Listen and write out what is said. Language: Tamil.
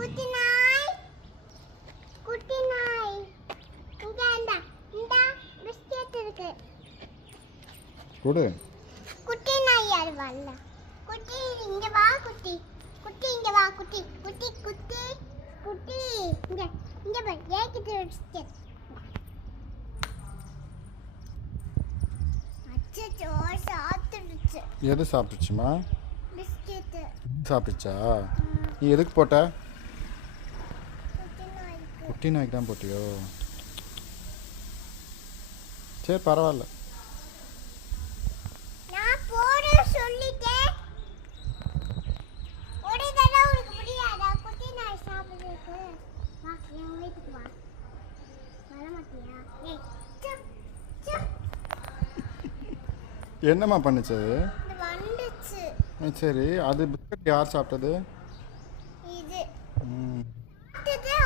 குட்டி நாய் குட்டி நாய் இங்க இந்த பிஸ்கட் இருக்கு கொடு. குட்டி நாய் யார் வரல குட்டி இங்க வா குட்டி குட்டி இங்க வா குட்டி குட்டி குட்டி குட்டி இங்க இங்க பாரு ஏக்கிட்டு பிஸ்கட் அச்சச்சோ சாப்பிட்டுடுச்சு எது சாப்பிட்டுச்சுமா? பிஸ்கட் சாப்பிட்டுச்சா? நீ எதுக்கு போட்ட? குட்டி நாய்க்கு குட்டி நாய்க்கு தான் போட்டியோ? சரி பரவாயில்ல. நான் போட சொல்லிட்டேன் ஒரு தடவை உனக்கு முடியாதா குட்டி நாய் சாப்பிடுறதுக்கு வா என் வீட்டுக்கு வா வர மாட்டியா ஏய் சு என்னம்மா பண்ணுச்சு அது? இது வந்துச்சு சரி அது பிஸ்கட் யார் சாப்பிட்டது? இது ம். சாப்பிட்டது